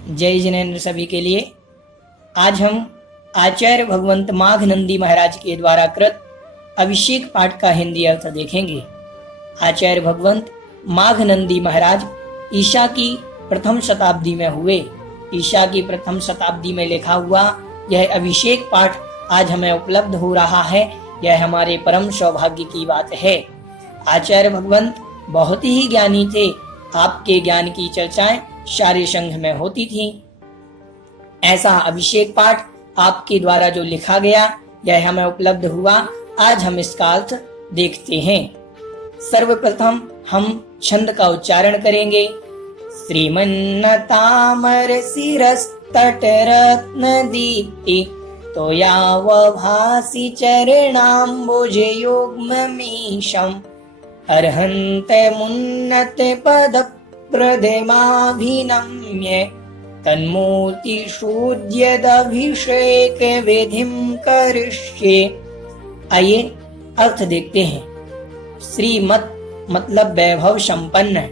जय जिनेन्द्र सभी के लिए। आज हम आचार्य भगवंत माघ नंदी महाराज के द्वारा कृत अभिषेक पाठ का हिंदी अर्थ देखेंगे। आचार्य भगवंत माघ नंदी महाराज ईशा की प्रथम शताब्दी में हुए। ईशा की प्रथम शताब्दी में लिखा हुआ यह अभिषेक पाठ आज हमें उपलब्ध हो रहा है। यह हमारे परम सौभाग्य की बात है। आचार्य भगवंत बहुत ही ज्ञानी थे। आपके ज्ञान की चर्चाएं सारे संघ में होती थी। ऐसा अभिषेक पाठ आपके द्वारा जो लिखा गया यह हमें उपलब्ध हुआ। आज हम इसका अर्थ देखते हैं। सर्वप्रथम हम छंद का उच्चारण करेंगे। श्रीमन्नतामर शिरस्तट रत्न दीप्ति तो यावभासि चरणाम्बुज युग्ममीशम् अर्हन्त मुन्नत पद प्रदमाभिनम्य तन्मूर्ति शूद्यदभिषेक विधिम करिष्ये। आइए अर्थ देखते हैं। श्रीमत मतलब वैभव संपन्न,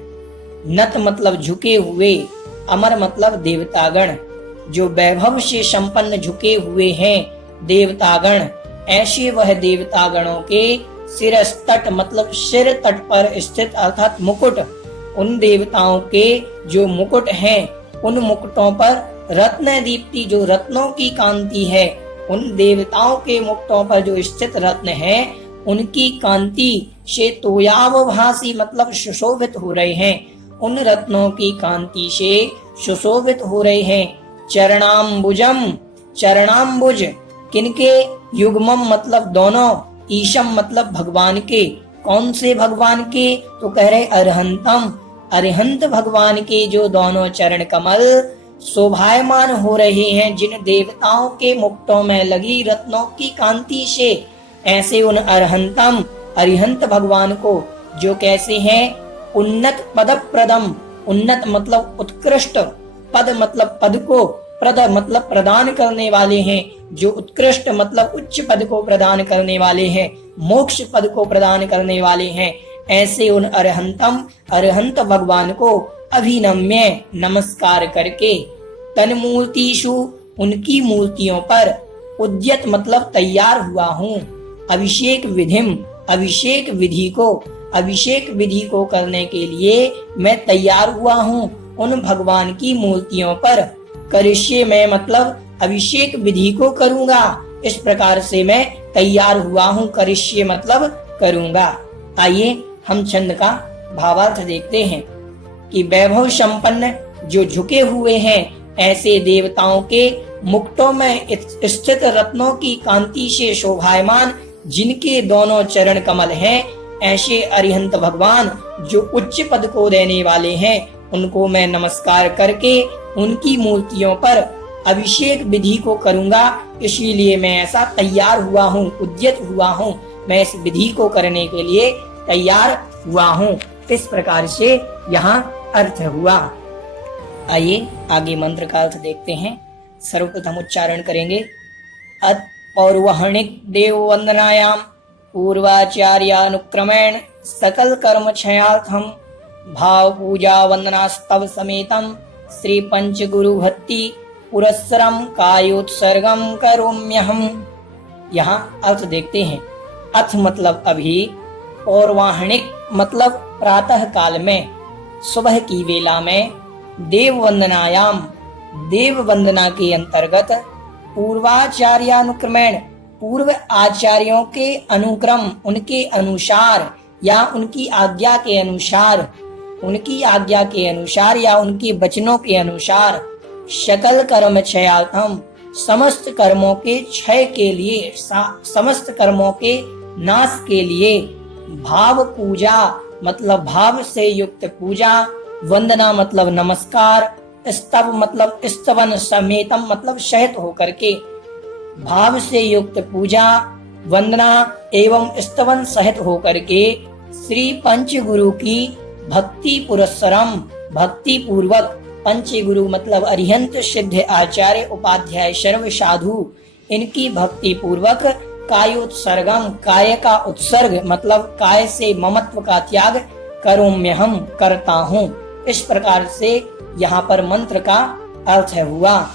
नत मतलब झुके हुए, अमर मतलब देवतागण। जो वैभव से संपन्न झुके हुए हैं देवतागण, ऐसे वह देवतागणों के शिरस तट मतलब सिर तट पर स्थित अर्थात मुकुट, उन देवताओं के जो मुकुट हैं उन मुकुटों पर रत्न दीप्ति जो रत्नों की कांति है, उन देवताओं के मुकुटों पर जो स्थित रत्न है उनकी कांति से तोयावभासी मतलब सुशोभित हो रहे हैं। उन रत्नों की कांति से सुशोभित हो रहे हैं। चरणाम्बुजम चरणाम्बुज किनके, युग्मम मतलब दोनों, ईशम मतलब भगवान के। कौन से भगवान के, तो कह रहे अरहंतम, अरिहंत भगवान के जो दोनों चरण कमल शोभायमान हो रहे हैं जिन देवताओं के मुकुटों में लगी रत्नों की कांति से, ऐसे उन अरहंतम अरिहंत भगवान को जो कैसे हैं, उन्नत पद प्रदम, उन्नत मतलब उत्कृष्ट, पद मतलब पद को, प्रद मतलब प्रदान करने वाले हैं, जो उत्कृष्ट मतलब उच्च पद को प्रदान करने वाले हैं, मोक्ष पद को प्रदान करने वाले हैं, ऐसे उन अरहंतम अरहंत भगवान को अभिनम्य नमस्कार करके तन्मूर्तिषु उनकी मूर्तियों पर उद्यत मतलब तैयार हुआ हूँ। अभिषेक विधिम अभिषेक विधि को, अभिषेक विधि को करने के लिए मैं तैयार हुआ हूँ उन भगवान की मूर्तियों पर। करिष्ये मैं मतलब अभिषेक विधि को करूंगा, इस प्रकार से मैं तैयार हुआ हूँ। करिष्ये मतलब करूंगा। आइए हम छंद का भावार्थ देखते हैं कि वैभव संपन्न जो झुके हुए हैं ऐसे देवताओं के मुकुटों में स्थित रत्नों की कांति से शोभायमान जिनके दोनों चरण कमल हैं, ऐसे अरिहंत भगवान जो उच्च पद को देने वाले हैं, उनको मैं नमस्कार करके उनकी मूर्तियों पर अभिषेक विधि को करूंगा। इसीलिए मैं ऐसा तैयार हुआ हूँ, उद्यत हुआ हूँ, मैं इस विधि को करने के लिए तैयार हुआ हूँ। इस प्रकार से यहाँ अर्थ हुआ। आइए आगे मंत्र का अर्थ देखते हैं। सर्वप्रथम उच्चारण करेंगे। अत पौर्वहणिक देव वंदनायाम पूर्वाचार्यानुक्रमेण सकल कर्म क्षयार्थम भाव पूजा वंदनास्तव समेतम श्री पंच गुरु भक्ति पुरस्सरम कायोत्सर्गम करोम्यहम। यहाँ अर्थ देखते हैं। अथ मतलब अभी, पौर्वाहणिक मतलब प्रातः काल में, सुबह की वेला में, देव वंदनायाम देव वंदना के अंतर्गत, पूर्वाचार्यानुक्रमेण पूर्व आचार्यों के अनुक्रम उनके अनुसार या उनकी आज्ञा के अनुसार, उनकी आज्ञा के अनुसार या उनके वचनों के अनुसार, सकल कर्म क्षयार्थम समस्त कर्मों के क्षय के लिए, समस्त कर्मों के नाश के लिए, भाव पूजा मतलब भाव से युक्त पूजा, वंदना मतलब नमस्कार, स्तव मतलब स्तवन, समेतम मतलब सहित होकर के, भाव से युक्त पूजा वंदना एवं स्तवन सहित होकर के श्री पंच गुरु की भक्ति पुरस्सरम भक्ति पूर्वक, पंच गुरु मतलब अरिहंत सिद्ध आचार्य उपाध्याय सर्व साधु, इनकी भक्ति पूर्वक कायोत्सर्गम काय का उत्सर्ग मतलब काय से ममत्व का त्याग करोम्य हम करता हूँ। इस प्रकार से यहाँ पर मंत्र का अर्थ हुआ।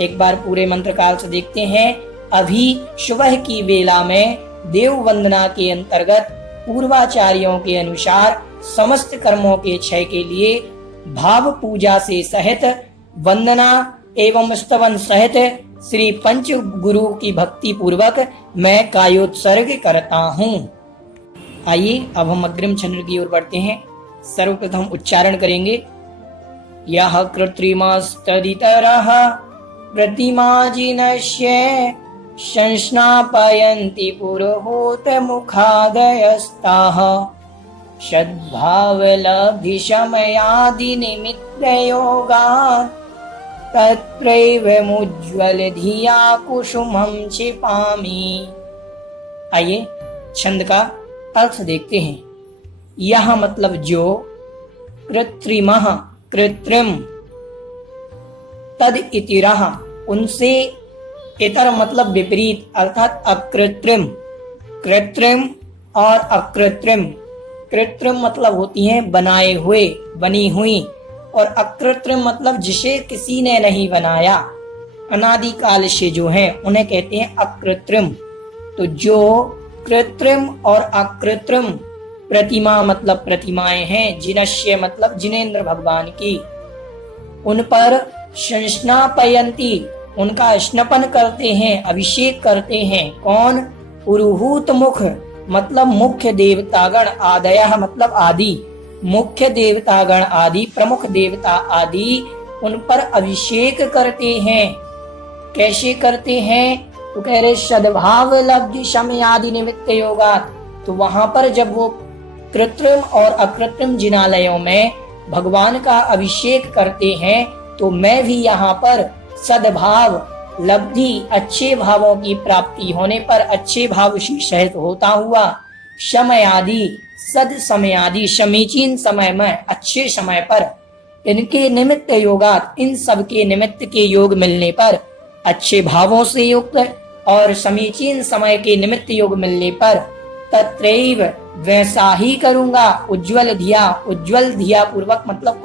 एक बार पूरे मंत्र का अर्थ देखते हैं। अभी सुबह की बेला में देव वंदना के अंतर्गत पूर्वाचार्यों के अनुसार समस्त कर्मों के क्षय के लिए भाव पूजा से सहित वंदना एवं स्तवन सहित श्री पंच गुरु की भक्ति पूर्वक मैं कायोत्सर्ग करता हूँ। आइए अब हम अग्रिम छंद की ओर बढ़ते हैं। सर्वप्रथम उच्चारण करेंगे। यह कृत्रिमस्तदितरः प्रतिमाजिनस्य संस्नापयन्ति पुरोहूत मुखादयस्ताः सद्भावलब्धिशमयादिनिमित्तयोगात् तत्रैवमुज्ज्वलधिया कुसुमं क्षिपामि। आइए छंद का अर्थ देखते हैं। यह मतलब जो, कृत्रिमः कृत्रिम, तद इतिरः उनसे, इतर मतलब विपरीत अर्थात अकृत्रिम। कृत्रिम और अकृत्रिम। कृत्रिम मतलब होती हैं बनाए हुए, बनी हुई, और अकृत्रिम मतलब जिसे किसी ने नहीं बनाया, अनादि काल से जो है उन्हें कहते हैं अकृत्रिम। तो जो कृत्रिम और अकृत्रिम प्रतिमा मतलब प्रतिमाएं हैं, जिनस्य मतलब जिनेंद्र भगवान की, उन पर संस्नापयन्ति उनका स्नपन करते हैं, अभिषेक करते हैं। कौन? पुरुहूत मुख मतलब मुख्य देवतागण, आदयः मतलब आदि, मुख्य देवतागण आदि, प्रमुख देवता आदि उन पर अभिषेक करते हैं। कैसे करते हैं? तो कह रहे सद्भाव लब्धि समयादि निमित्त योगा। तो वहां पर जब वो कृत्रिम और अकृत्रिम जिनालयों में भगवान का अभिषेक करते हैं तो मैं भी यहाँ पर सद्भाव लब्धि, अच्छे भावों की प्राप्ति होने पर, अच्छे भाव से सहित होता हुआ, समय आदि, सद समय आदि, समीचीन समय में, अच्छे समय पर, इनके निमित्त योगात इन सब के निमित्त के योग मिलने पर, अच्छे भावों से युक्त और समीचीन समय के निमित्त योग मिलने पर, तत्रैव वैसा ही करूंगा, उज्ज्वल धिया, उज्ज्वल धिया पूर्वक मतलब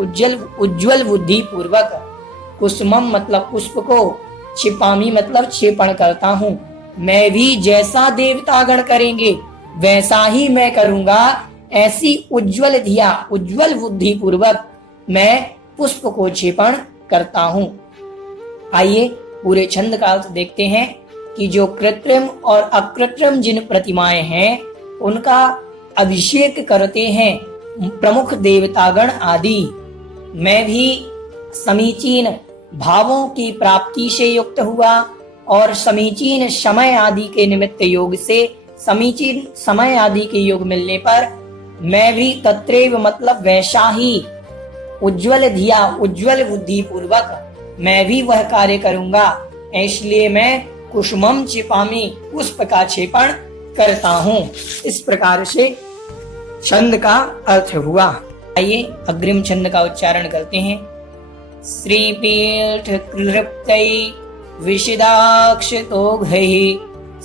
उज्ज्वल बुद्धि पूर्वक, कुसुमम मतलब पुष्प को, क्षिपामी मतलब क्षेपण करता हूँ। मैं भी जैसा देवतागण करेंगे वैसा ही मैं करूंगा, ऐसी उज्ज्वल धिया, उज्ज्वल बुद्धि पूर्वक मैं पुष्प को क्षेपण करता हूँ। आइए पूरे छंद का अर्थ देखते हैं कि जो कृत्रिम और अकृत्रिम जिन प्रतिमाएं हैं उनका अभिषेक करते हैं प्रमुख देवतागण आदि। मैं भी समीचीन भावों की प्राप्ति से युक्त हुआ और समीचीन समय आदि के निमित्त योग से, समीचीन समय आदि के योग मिलने पर मैं भी तत्रैव मतलब वैसा ही, उज्ज्वल धिया, उज्ज्वल बुद्धि पूर्वक मैं भी वह कार्य करूंगा, इसलिए मैं कुसुमम क्षिपामि पुष्प का क्षेपण करता हूँ। इस प्रकार से छंद का अर्थ हुआ। आइए अग्रिम छंद का उच्चारण करते हैं। श्रीपीठ कृप्तै विशिदाक्षतोघैः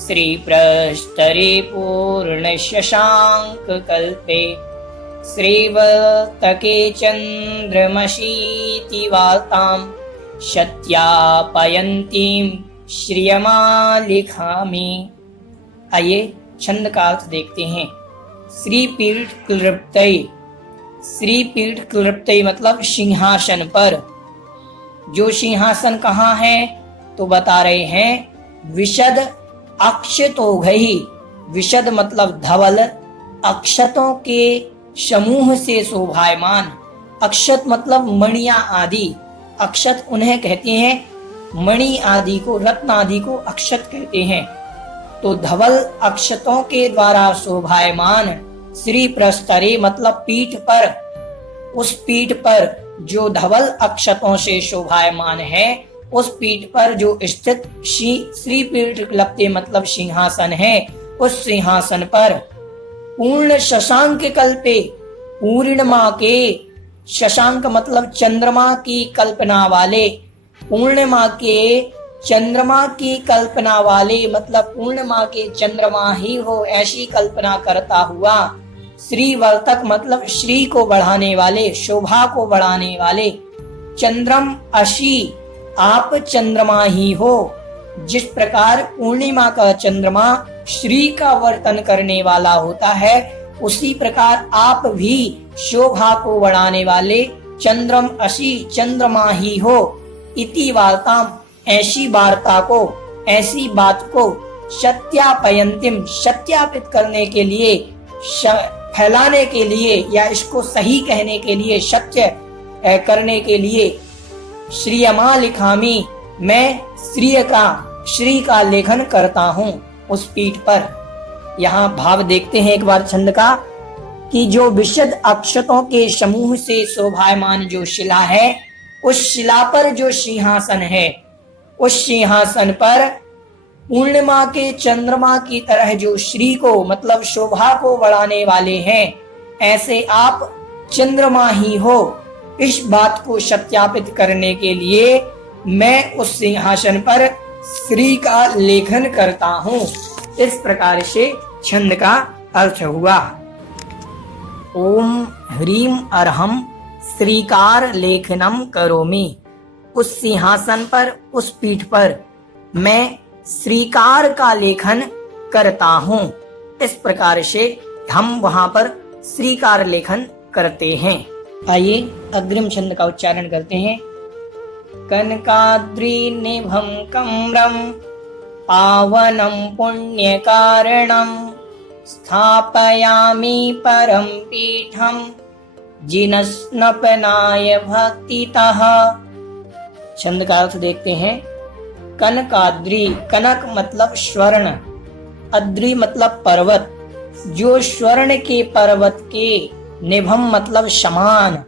श्रीप्रस्तरे पूर्ण शशांक कल्पे श्रीवतके चंद्रमशीति वार्तां सत्यापयन्तीं श्रियमालिखामि। आइए छंद का अर्थ देखते हैं। श्रीपीठ क्लृप्तै, श्रीपीठ क्लृप्तै मतलब सिंहासन पर। जो सिंहासन कहाँ है तो बता रहे हैं विशद अक्षतोघैः, विशद मतलब धवल, अक्षतों के समूह से शोभायमान। अक्षत मतलब मणिया आदि, अक्षत उन्हें कहते हैं, मणि आदि को, रत्न आदि को अक्षत कहते हैं। तो धवल अक्षतों के द्वारा शोभायमान श्री प्रस्तरे मतलब पीठ पर, उस पीठ पर जो धवल अक्षतों से शोभायमान है, उस पीठ पर जो स्थित श्री पीठ क्लप्ते मतलब सिंहासन है, उस सिंहासन पर पूर्ण शशांक कल्पे, पूर्णिमा के, शशांक मतलब चंद्रमा की कल्पना वाले, पूर्णिमा के चंद्रमा की कल्पना वाले मतलब पूर्णिमा के चंद्रमा ही हो ऐसी कल्पना करता हुआ, श्रीवर्तक मतलब श्री को बढ़ाने वाले, शोभा को बढ़ाने वाले, चंद्रम अशी आप चंद्रमा ही हो। जिस प्रकार पूर्णिमा का चंद्रमा श्री का वर्तन करने वाला होता है, उसी प्रकार आप भी शोभा को बढ़ाने वाले चंद्रम असी चंद्रमा ही हो। इति वार्ताम, ऐसी वार्ता को, ऐसी बात को सत्यापयंतिम, सत्यापित करने के लिए, फैलाने के लिए, या इसको सही कहने के लिए, सत्य करने के लिए श्रीयमा लिखामी, मैं श्री का लेखन करता हूँ उस पीठ पर। यहाँ भाव देखते हैं एक बार छंद का, कि जो विशद अक्षतों के समूह से शोभायमान जो शिला है, उस शिला पर जो सिंहासन है, उस सिंहासन पर पूर्णिमा के चंद्रमा की तरह जो श्री को मतलब शोभा को बढ़ाने वाले हैं, ऐसे आप चंद्रमा ही हो। इस बात को सत्यापित करने के लिए मैं उस सिंहासन पर श्री का लेखन करता हूँ। इस प्रकार से छंद का अर्थ हुआ। ओम ह्रीम अर्हम श्रीकार लेखनम करोमि। उस सिंहासन पर, उस पीठ पर मैं श्रीकार का लेखन करता हूँ। इस प्रकार से हम वहां पर श्रीकार लेखन करते हैं। आइए अग्रिम छंद का उच्चारण करते हैं। कनकाद्रि निभम कम्रम पावनम पुण्य कारणम स्थापयामि परम पीठम जिनस्नपनाय भक्तितः। छंद का अर्थ देखते हैं। कनकाद्रि, कनक मतलब स्वर्ण, अद्रि मतलब पर्वत, जो स्वर्ण के पर्वत के, निभम मतलब समान,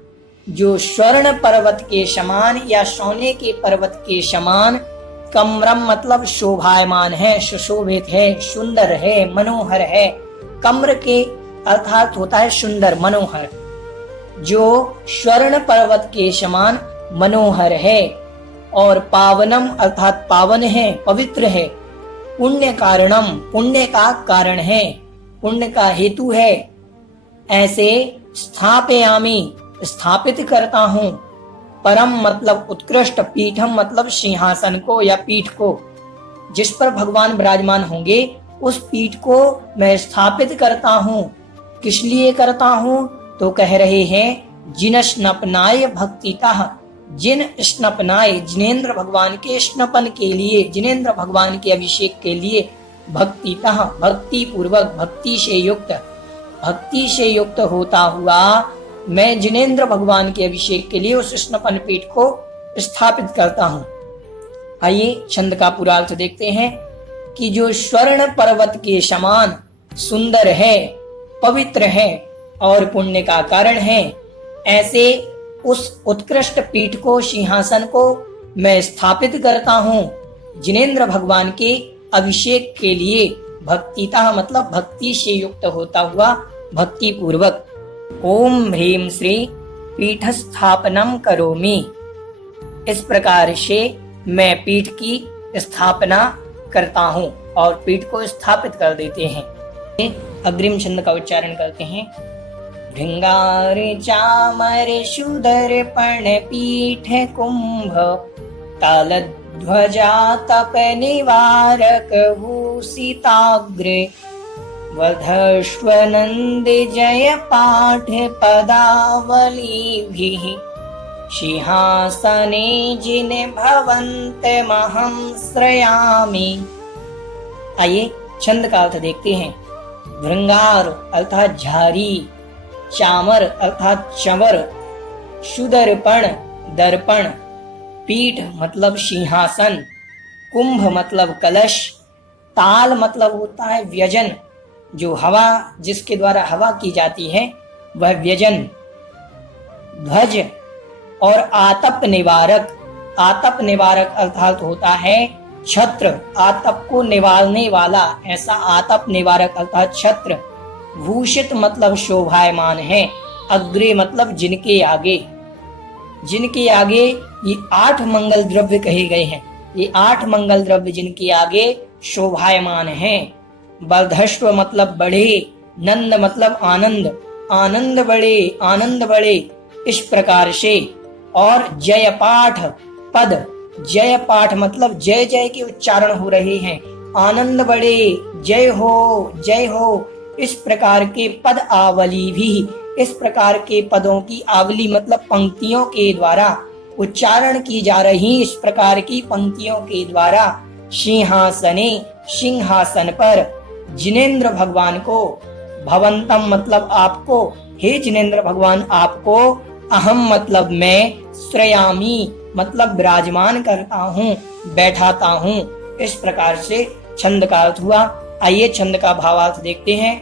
जो स्वर्ण पर्वत के समान या सोने के पर्वत के समान, कम्रम मतलब शोभायमान है, सुशोभित है, सुंदर है, मनोहर है। कम्र के अर्थात होता है सुंदर, मनोहर। जो स्वर्ण पर्वत के समान मनोहर है और पावनम अर्थात पावन है, पवित्र है। पुण्य कारणम, पुण्य का कारण है, पुण्य का हेतु है। ऐसे स्थापयामि, स्थापित करता हूँ। परम मतलब उत्कृष्ट, पीठम मतलब सिंहासन को या पीठ को, जिस पर भगवान विराजमान होंगे, उस पीठ को मैं स्थापित करता हूँ। किस लिए करता हूँ? तो कह रहे हैं जिनस्नपनाय भक्तितः, जिन स्नपनाय, जिनेन्द्र भगवान के स्नपन के लिए, जिनेन्द्र भगवान के अभिषेक के लिए, भक्तितः भक्ति पूर्वक, भक्ति से युक्त होता हुआ मैं जिनेन्द्र भगवान के अभिषेक के लिए उस स्नपन पीठ को स्थापित करता हूँ। आइए छंद का पूरा अर्थ देखते हैं कि जो स्वर्ण पर्वत के समान सुंदर है, पवित्र है और पुण्य का कारण है, ऐसे उस उत्कृष्ट पीठ को, सिंहासन को मैं स्थापित करता हूँ जिनेन्द्र भगवान के अभिषेक के लिए, भक्तितः मतलब भक्ति से युक्त होता हुआ, भक्ति पूर्वक। ओम ह्रीम श्री पीठ स्थापनम करोमि। इस प्रकार से मैं पीठ की स्थापना करता हूँ और पीठ को स्थापित कर देते हैं। अग्रिम छंद का उच्चारण करते हैं। भृंगार चामर सुदर्पण पीठ कुंभ तालध्वजा तप निवारक भूषिताग्रे वधश्वनंद जय पाठ पदावलीभिः सिंहासने जिन भवन्तमहं श्रयामि। आइए छंद का अर्थ देखते हैं। भृंगार अर्थात झारी, चामर अर्थात चमर, सुदर्पण दर्पण, पीठ मतलब सिंहासन, कुंभ मतलब कलश, ताल मतलब होता है व्यजन, जो हवा, जिसके द्वारा हवा की जाती है वह व्यजन, ध्वज और आतप निवारक। आतप निवारक अर्थात होता है छत्र, आतप को निवारने वाला, ऐसा आतप निवारक अर्थात छत्र। भूषित मतलब शोभायमान है, अग्रे मतलब जिनके आगे, जिनके आगे ये 8 मंगल द्रव्य कहे गए हैं। ये 8 मंगल द्रव्य जिनके आगे शोभायमान हैं। वर्धस्व मतलब बढ़े, नंद मतलब आनंद, आनंद बढ़े, आनंद बढ़े, इस प्रकार से। और जय पाठ पद, जय पाठ मतलब जय जय के उच्चारण हो रहे हैं। आनंद बड़े, जय हो। इस प्रकार के पद आवली भी, इस प्रकार के पदों की आवली मतलब पंक्तियों के द्वारा उच्चारण की जा रही इस प्रकार की पंक्तियों के द्वारा सिंहासने, सिंहासन पर, जिनेंद्र भगवान को, भवंतम मतलब आपको, हे जिनेंद्र भगवान आपको, अहम मतलब मैं, श्रयामी मतलब विराजमान करता हूँ, बैठाता हूँ। इस प्रकार से छंद का अर्थ हुआ। आइए छंद का भावार्थ देखते हैं।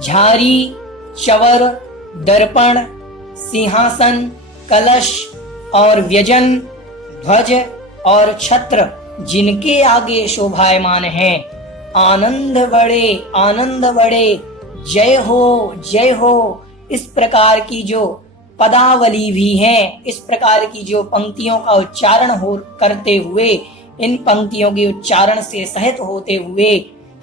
झारी, चवर, दर्पण, सिंहासन, कलश और व्यजन, ध्वज और छत्र जिनके आगे शोभायमान हैं, आनंद बड़े, जय हो। इस प्रकार की जो पदावली भी है, इस प्रकार की जो पंक्तियों का उच्चारण हो करते हुए, इन पंक्तियों के उच्चारण से सहित होते हुए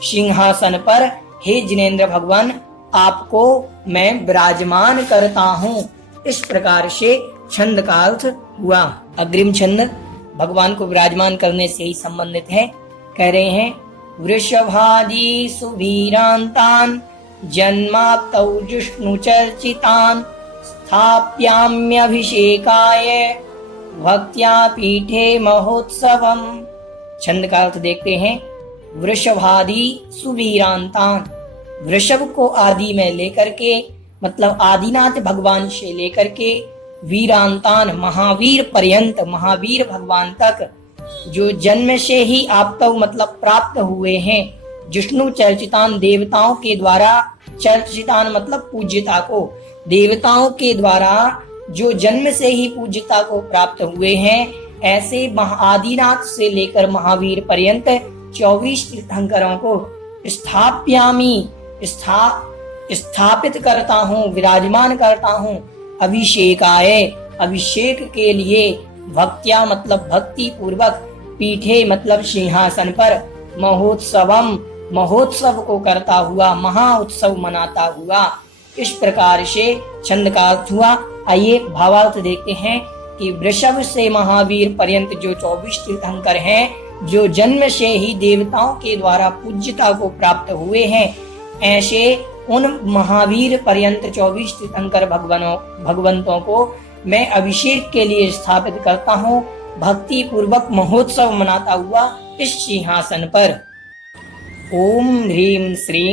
सिंहासन पर हे जिनेंद्र भगवान आपको मैं विराजमान करता हूँ। इस प्रकार से छंद का अर्थ हुआ। अग्रिम छंद भगवान को विराजमान करने से ही संबंधित है। कह रहे हैं वृषभादि सुवीरांतान जन्माप्तौ जिष्णु चर्चितान स्थाप्याम्यभिषेकाय भक्त्या पीठे महोत्सवम। छंद का अर्थ देखते हैं। वृषभादि सुवीरांतान, वृषभ को आदि में लेकर के मतलब आदिनाथ भगवान से लेकर के वीरांतान महावीर पर्यंत, महावीर भगवान तक जो जन्म से ही आपतव मतलब प्राप्त हुए हैं, जिष्णु चर्चितान देवताओं के द्वारा, चर्चितान मतलब पूज्यता को, देवताओं के द्वारा जो जन्म से ही पूज्यता को प्राप्त हुए हैं, ऐसे आदिनाथ से लेकर महावीर पर्यंत 24 तीर्थंकरों को स्थापित करता हूँ, विराजमान करता हूँ। अभिषेकाय अभिषेक के लिए, भक्त्या मतलब भक्ति पूर्वक, पीठे मतलब सिंहासन पर, महोत्सवम महोत्सव को करता हुआ, महा उत्सव मनाता हुआ। इस प्रकार से छंद का अर्थ हुआ। आइए भावार्थ देखते हैं कि वृषभ से महावीर पर्यंत जो 24 तीर्थंकर हैं, जो जन्म से ही देवताओं के द्वारा पूज्यता को प्राप्त हुए हैं, ऐसे उन महावीर पर्यंत 24 तीर्थंकर भगवंतों को मैं अभिषेक के लिए स्थापित करता हूँ, भक्ति पूर्वक महोत्सव मनाता हुआ इस सिंहासन पर। ओम ह्रीं श्री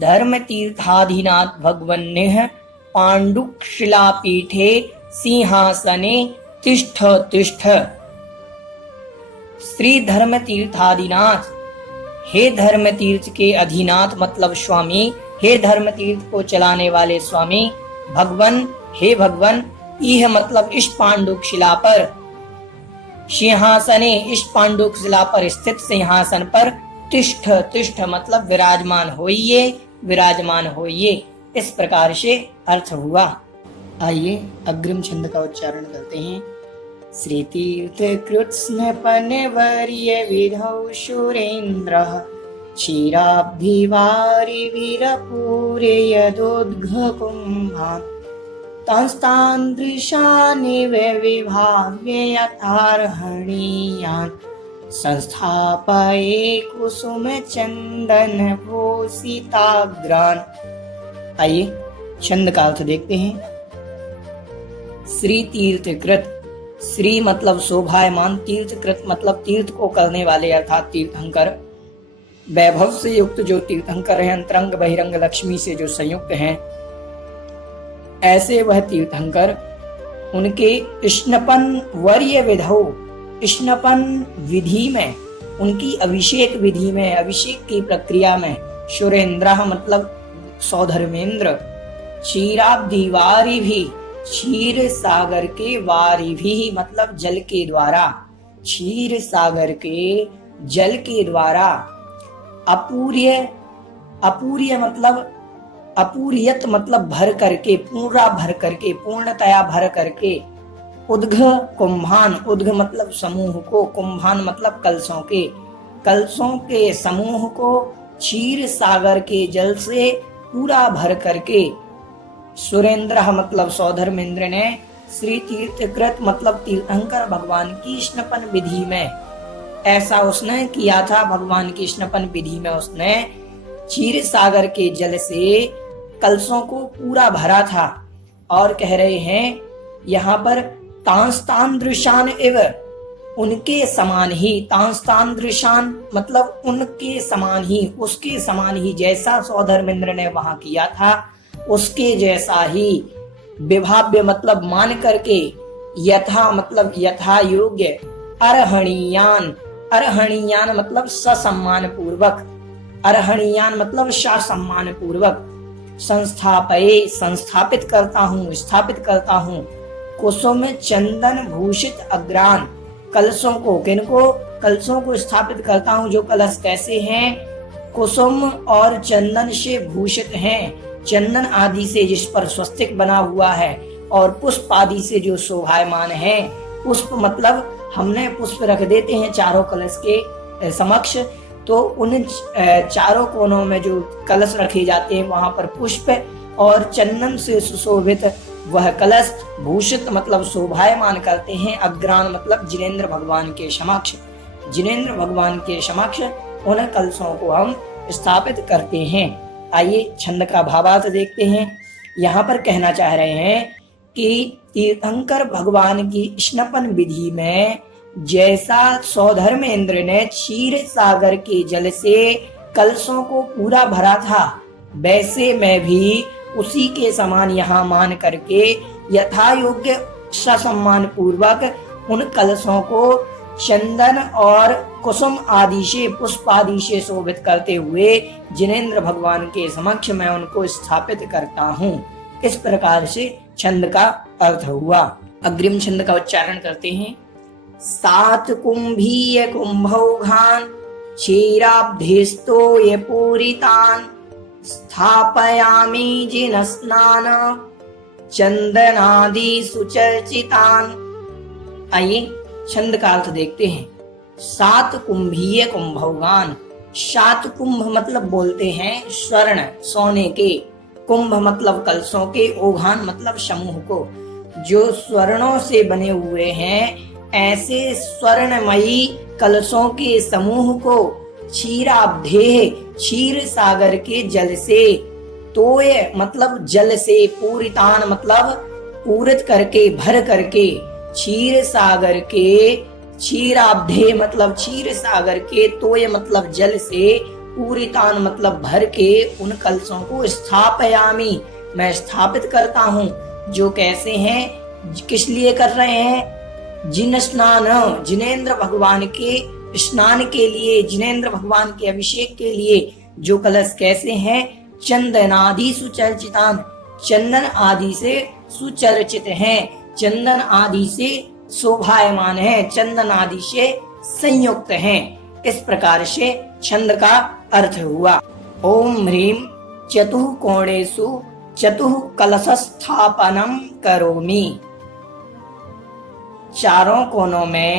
धर्म तीर्थाधीनाथ भगवन्नेह पांडुक शिलापीठे सिंहासने तिष्ठ तिष्ठ। श्री धर्म तीर्थाधीनाथ, हे धर्म तीर्थ के अधीनाथ मतलब स्वामी, हे धर्म तीर्थ को चलाने वाले स्वामी, भगवन हे भगवन, यह मतलब इस पांडुक शिला पर, सिंहासने इस पांडुक शिला पर स्थित सिंहासन पर, तिष्ठ तिष्ठ मतलब विराजमान होइए, विराजमान होइए। इस प्रकार से अर्थ हुआ। आइए अग्रिम छंद का उच्चारण करते हैं। श्री तीर्थ कृत्स्न पनवर्य विधौ सुरेन्द्र क्षीराब्धिवारि वीरपूरे यदोद्घ कुम्भान् तांस्तान् दृशानि विभाव्य यथार्हणीयान् संस्थापये कुसुम चंदन भूषिताग्रान्। आइए छंद का अर्थ देखते हैं। श्री तीर्थकृत, श्री मतलब शोभायमान, तीर्थकृत मतलब तीर्थ को करने वाले अर्थात तीर्थंकर, वैभव से युक्त जो तीर्थंकर हैं, अंतरंग बहिरंग लक्ष्मी से जो संयुक्त हैं, ऐसे वह तीर्थंकर उनके स्नपन वर्य विधौ, स्नपन विधि में, उनकी अभिषेक विधि में, अभिषेक की प्रक्रिया में, सुरेंद्र मतलब सौधर्मेंद्र, क्षीराब्धि वारि भी, क्षीर सागर के वारि भी मतलब जल के द्वारा, क्षीर सागर के जल के द्वारा, अपूर्य, अपूर्य मतलब अपूर्यत मतलब भर करके, पूरा भर करके, पूर्णतया भर करके, उद्घ कुंभान, उद्घ मतलब समूह को, कुंभान मतलब कलशों के, कलशों के समूह को क्षीर सागर के जल से पूरा भर करके, सुरेंद्र मतलब सौधर्मेंद्र ने श्री तीर्थकृत मतलब तीर्थंकर भगवान की स्नपन विधि में ऐसा उसने किया था। भगवान की स्नपन विधि में उसने क्षीर सागर के जल से कलशों को पूरा भरा था। और कह रहे हैं यहाँ पर तांस्तान दृशान एव, उनके समान ही, तांस्तान दृशान मतलब उनके समान ही, उसके समान ही, जैसा सौधर्मेंद्र ने वहां किया था उसके जैसा ही, विभाव्य मतलब मान करके, यथा मतलब यथा योग्य, अर्हणीयान, अर्हणीयान मतलब ससम्मान पूर्वक, अर्हणीयान मतलब ससम्मान पूर्वक, संस्थापये संस्थापित करता हूँ, स्थापित करता हूँ, कुसुम चंदन भूषित अग्रान, कलशों को, किनको, कलशों को स्थापित करता हूँ। जो कलश कैसे हैं? कुसुम और चंदन से भूषित हैं, चंदन आदि से जिस पर स्वस्तिक बना हुआ है, और पुष्प आदि से जो शोभायमान है। पुष्प मतलब हमने पुष्प रख देते हैं चारों कलश के समक्ष, तो उन चारों कोनों में जो कलश रखे जाते हैं वहां पर पुष्प और चंदन से सुशोभित वह कलश भूषित मतलब शोभायमान करते हैं। अग्रान मतलब जिनेंद्र भगवान के समक्ष, जिनेंद्र भगवान के समक्ष उन कलशों को हम स्थापित करते हैं। आइए छंद का भावार्थ देखते हैं। यहाँ पर कहना चाह रहे हैं कि तीर्थंकर भगवान की स्नपन विधि में जैसा सौधर्मेंद्र ने क्षीर सागर के जल से कलशों को पूरा भरा था, वैसे मैं भी उसी के समान यहाँ मान करके यथा योग्य ससम्मान पूर्वक उन कलशों को चंदन और कुसुम आदि से, पुष्प आदि से शोभित करते हुए जिनेंद्र भगवान के समक्ष मैं उनको स्थापित करता हूँ। इस प्रकार से छंद का अर्थ हुआ। अग्रिम छंद का उच्चारण करते हैं। सात कुंभीय कुंभौघान क्षीराब्धिस्तो ये पूरितान स्थापयामि जिनस्नान चंदनादि सुचर्चितान। आइए छंद का अर्थ देखते हैं। सात कुंभीय कुंभौगान, सात कुंभ मतलब बोलते हैं स्वर्ण सोने के, कुंभ मतलब कलशों के, ओघान मतलब समूह को, जो स्वर्णों से बने हुए हैं ऐसे स्वर्णमयी कलशों के समूह को क्षीराब्धे क्षीर सागर के जल से, तोय मतलब जल से, पूरितान मतलब पूरित करके, भर करके, क्षीर सागर के, क्षीराब्धे मतलब क्षीर सागर के, तोय मतलब जल से, पूरितान मतलब भर के उन कलशों को स्थापयामी मैं स्थापित करता हूँ। जो कैसे हैं, किस लिए कर रहे हैं? जिन स्नान, जिनेंद्र भगवान के स्नान के लिए, जिनेंद्र भगवान के अभिषेक के लिए। जो कलश कैसे हैं? चंदनादि सुचर्चितान, चंदन आदि से सुचर्चित हैं, चंदन आदि से शोभायमान है, चंदन आदि से संयुक्त हैं। इस प्रकार से छंद का अर्थ हुआ। ओम ह्रीम चतुः कोणेषु चतुः कलश स्थापनम करोमि। चारों कोनों में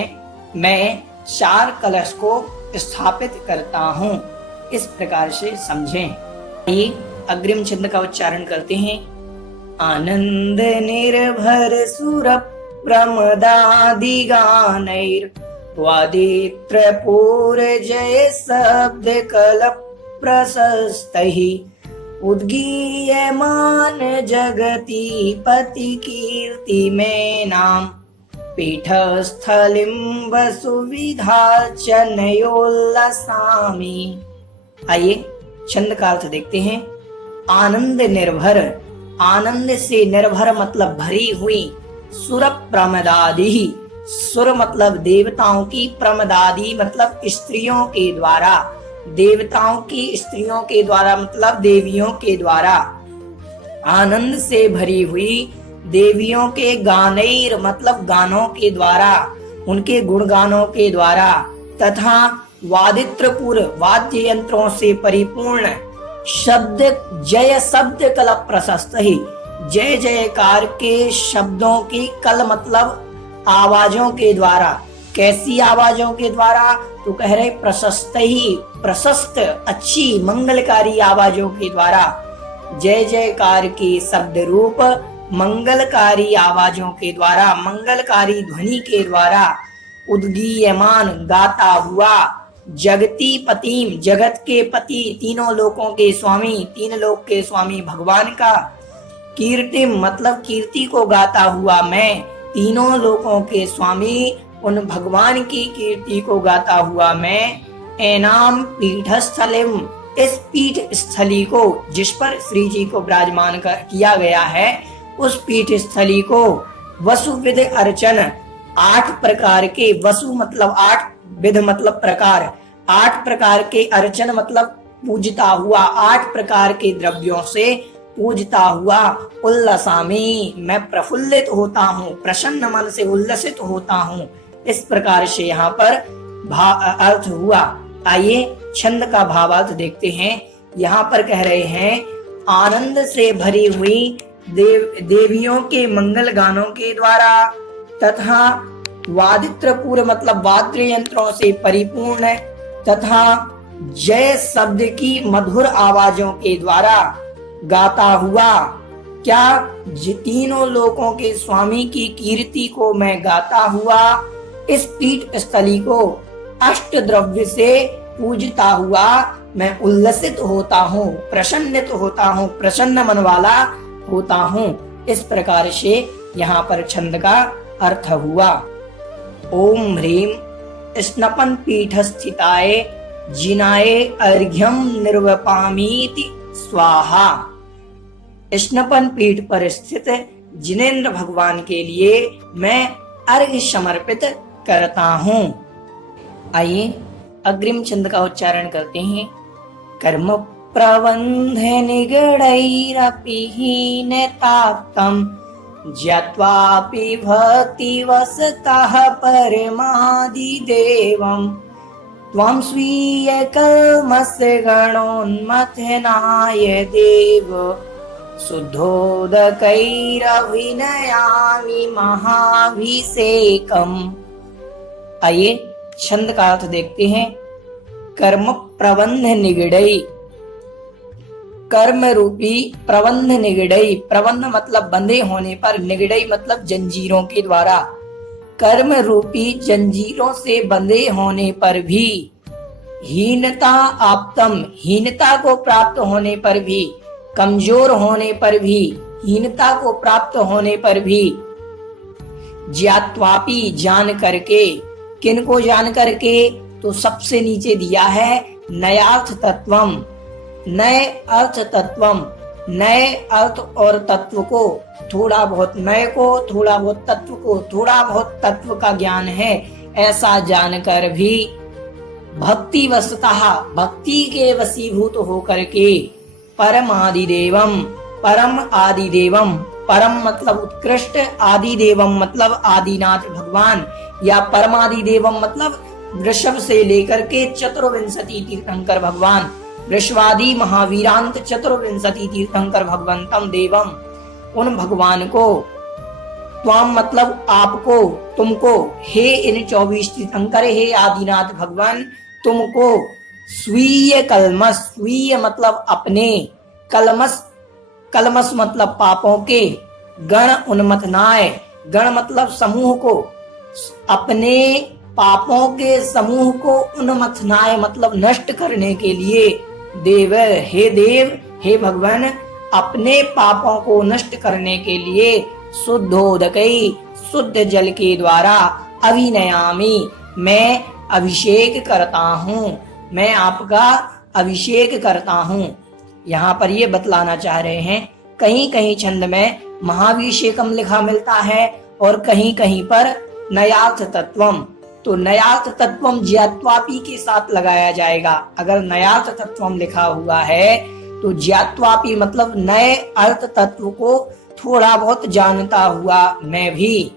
मैं 4 कलश को स्थापित करता हूँ। इस प्रकार से समझें। ये अग्रिम छंद का उच्चारण करते हैं। आनंद निर्भर सुर प्रमदादि गानैर वादित्र पूर जय शब्द कल प्रशस्तहि उद्गीयमान जगति पति कीर्ति में नाम पीठस्थलिं वसुविधा चनयोल्लसामि। आइए छंद का अर्थ देखते हैं। आनंद निर्भर, आनंद से निर्भर मतलब भरी हुई, सुर प्रमदादि, सुर मतलब देवताओं की, प्रमदादि मतलब स्त्रियों के द्वारा, देवताओं की स्त्रियों के द्वारा मतलब देवियों के द्वारा, आनंद से भरी हुई देवियों के गानैर मतलब गानों के द्वारा, उनके गुणगानों के द्वारा, तथा वादित्रपुर वाद्य यंत्रों से परिपूर्ण, शब्द जय शब्द कल प्रशस्त ही, जय जयकार के शब्दों की, कल मतलब आवाजों के द्वारा। कैसी आवाजों के द्वारा? तो कह रहे प्रशस्त ही, प्रशस्त अच्छी मंगलकारी आवाजों के द्वारा, जय जयकार के शब्द रूप मंगलकारी आवाजों के द्वारा, मंगलकारी ध्वनि के द्वारा उद्गीयमान गाता हुआ, जगती पतिम जगत के पति, तीनों लोकों के स्वामी, तीन लोक के स्वामी भगवान का, कीर्तिम मतलब कीर्ति को गाता हुआ मैं, तीनों लोकों के स्वामी उन भगवान की कीर्ति को गाता हुआ मैं, एनाम पीठस्थलिम इस पीठ स्थली को, जिस पर श्री जी को विराजमान किया गया है, उस पीठ स्थली को वसुविध अर्चन 8 प्रकार के, वसु मतलब 8, विध मतलब प्रकार, 8 प्रकार के अर्चन मतलब पूजता हुआ, 8 प्रकार के द्रव्यों से पूजता हुआ, उल्लसामी मैं प्रफुल्लित होता हूँ, प्रसन्न मन से उल्लसित होता हूँ। इस प्रकार से यहाँ पर अर्थ हुआ। आइए छंद का भावार्थ देखते हैं। यहाँ पर कह रहे हैं, आनंद से भरी हुई देवियों के मंगल गानों के द्वारा तथा वादित्र पूर्व मतलब वाद्य यंत्रों से परिपूर्ण तथा जय शब्द की मधुर आवाजों के द्वारा गाता हुआ, क्या तीनों लोकों के स्वामी की कीर्ति को मैं गाता हुआ, इस पीठ स्थली को अष्ट द्रव्य से पूजता हुआ मैं उल्लसित होता हूँ, प्रसन्नित होता हूँ, प्रसन्न मन वाला होता हूँ। इस प्रकार से यहाँ पर छंद का अर्थ हुआ। ओम ह्रीम स्नपन पीठ स्थिताय जिनाय अर्घ्यम निर्वपामीति स्वाहा। स्नपन पीठ पर स्थित जिनेन्द्र भगवान के लिए मैं अर्घ्य समर्पित करता हूँ। आइए अग्रिम छंद का उच्चारण करते हैं। कर्म प्रबंध निगड़ैरपि हीनताप्तम् ज्ञात्वापि भक्तिवशतः परमादिदेवम् त्वं स्वीयकल्मषगणोन्मथनाय देव शुद्धोदकैरभिनयामि महाभिषेकम्। आइए छंद का अर्थ देखते हैं। कर्म प्रबंध निगड़ई, कर्म रूपी प्रबंध निगड़ई, प्रबंध मतलब बंधे होने पर, निगड़ई मतलब जंजीरों के द्वारा, कर्म रूपी जंजीरों से बंधे होने पर भी, हीनता आप्तम हीनता को प्राप्त होने पर भी, कमजोर होने पर भी, हीनता को प्राप्त होने पर भी, ज्ञात्वापि जान करके, किनको जान करके, तो सबसे नीचे दिया है नयार्थ तत्वम, नए अर्थ तत्वम, नए अर्थ और तत्व को, थोड़ा बहुत नए को, थोड़ा बहुत तत्व को, थोड़ा बहुत तत्व का ज्ञान है, ऐसा जानकर भी भक्ति वस्तुतः भक्ति के वशीभूत होकर के, परम आदिदेवम, परम आदिदेवम, परम मतलब उत्कृष्ट, आदिदेवम मतलब आदिनाथ भगवान, या परमादिदेवम मतलब वृषभ से लेकर के चतुर्विंशति तीर्थंकर भगवान, वृषवादी महावीरांत चतुर्विंशति तीर्थंकर भगवंतम देवम, उन भगवान को, त्वाम मतलब आपको, तुमको, हे इन 24 तीर्थंकर, हे आदिनाथ भगवान, तुमको स्वीय कलमस, स्वीय मतलब अपने, कलमस, कलमस मतलब पापों के, गण उन्मथनाय, गण मतलब समूह को, अपने पापों के समूह को उन्मथनाय मतलब नष्ट करने के लिए, देव हे देव, हे भगवान, अपने पापों को नष्ट करने के लिए, शुद्धोदकई शुद्ध जल के द्वारा, अभिनयामी मैं अभिषेक करता हूँ, मैं आपका अभिषेक करता हूँ। यहाँ पर ये बतलाना चाह रहे हैं, कहीं कहीं छंद में महाभिषेकम लिखा मिलता है और कहीं कहीं पर नयार्थ तत्वम, तो नयार्थ तत्वम ज्ञात्वापि के साथ लगाया जाएगा। अगर नयार्थ तत्वम लिखा हुआ है तो ज्ञात्वापि मतलब नए अर्थ तत्व को थोड़ा बहुत जानता हुआ मैं भी,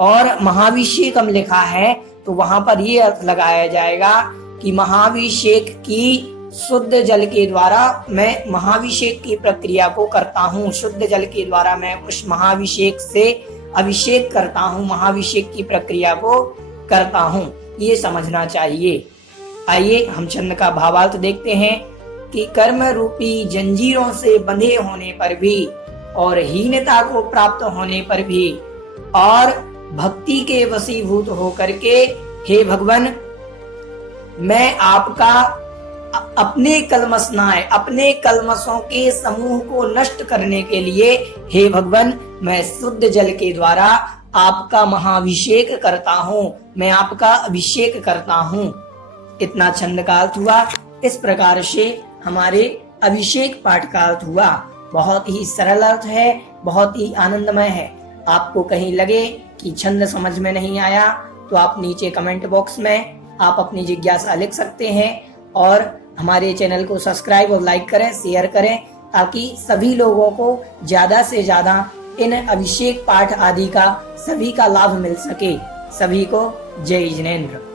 और महाभिषेकम लिखा है तो वहां पर ये अर्थ लगाया जाएगा कि महाभिषेक की शुद्ध जल के द्वारा मैं महाभिषेक की प्रक्रिया को करता हूँ, शुद्ध जल के द्वारा मैं उस महाभिषेक से अभिषेक करता हूँ, महाभिषेक की प्रक्रिया को करता हूँ, ये समझना चाहिए। आइए हम छंद का भावार्थ देखते हैं कि कर्म रूपी जंजीरों से बंधे होने पर भी, और हीनता को प्राप्त होने पर भी और भक्ति के वशीभूत होकर के हे भगवान मैं आपका अपने कलमशनाए अपने कलमशों के समूह को नष्ट करने के लिए हे भगवान मैं शुद्ध जल के द्वारा आपका महाभिषेक करता हूँ, मैं आपका अभिषेक करता हूँ। इतना छंद का अर्थ हुआ। इस प्रकार से हमारे अभिषेक पाठ का अर्थ हुआ। बहुत ही सरल अर्थ है, बहुत ही आनंदमय है। आपको कहीं लगे कि छंद समझ में नहीं आया तो आप नीचे कमेंट बॉक्स में आप अपनी जिज्ञासा लिख सकते हैं और हमारे चैनल को सब्सक्राइब और लाइक करें, शेयर करें ताकि सभी लोगों को ज्यादा से ज्यादा इन अभिषेक पाठ आदि का सभी का लाभ मिल सके। सभी को जय जिनेंद्र।